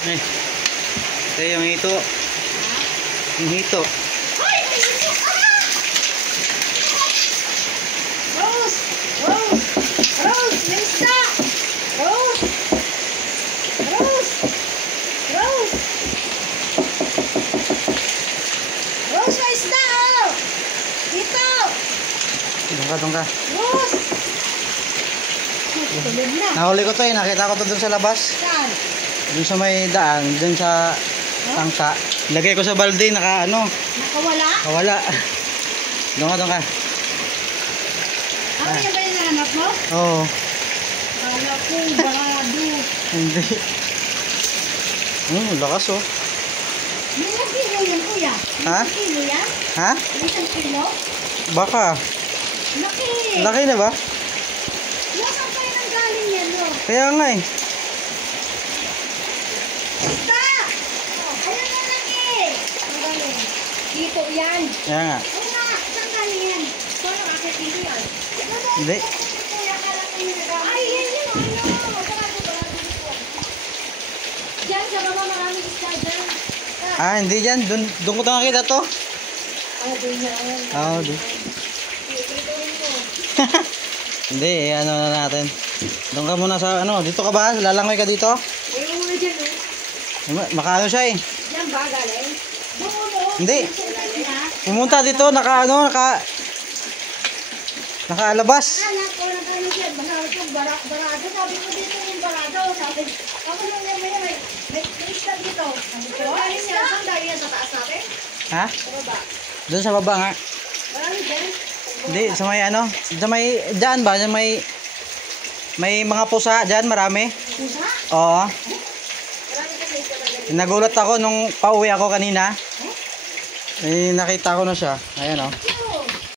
Eh, ito yung hito. Yung hito. Rose! Rose! Rose! May isda! Rose! Rose! Rose! Rose, may isda, oh! Dito! Doon ka. Rose! Tulog na. Nahuli ko to eh. Nakita ko to dun sa labas. Saan? Dun sa may daan. Dun sa tangka. Lagay ko sa balde. Naka ano. Nakawala? Kawala. Doon ka. Ano yan ba yung nahanap mo? Oo. Kala ko, barado. Hindi. Lakas oh. May ilang kilo yan, kuya? Ha? May kilo yan? Ha? May isang kilo? Baka. Laki! Laki na ba? Nasaan kayo nang galing yan, no? Kaya nga eh. Basta! Ayan na laki! Ang galing. Dito yan. Kaya nga. Oo nga, saan galing yan? Paano akit dito yan? Hindi. Kuya, akala ko yung nagamit. Ay, yan yun, ano? Barado dito. Diyan, sa baba maraming isda dyan. Hindi dyan. Doon ko nakakita to. Ah, doon yan. Oo, doon. Prituin mo. Hindi, ano na natin. Doon ka muna sa ano. Dito ka ba? Lalangoy ka dito? Ayun mo na dyan, no? Makaano siya eh. Diyan ba galing? Doon, no? Hindi. Saan galing na? Pumunta dito. Nakaalabas. Anak ko na tayo siya, barado. Sabi ko dito yung barado. Sabi, ako nung may isda dito. Sabi ko, ay, saan dahil yan sa taas natin? Ha? Sa baba. Doon sa baba nga. Marami dyan. Hindi, sa may ano. Sa may, dyan ba? Sa may mga pusa dyan. Marami. Pusa? Oo. Marami kasi isda na ganyan. Nagulat ako nung pauwi ako kanina. Eh, nakita ko na siya. Ayan oh. Yo!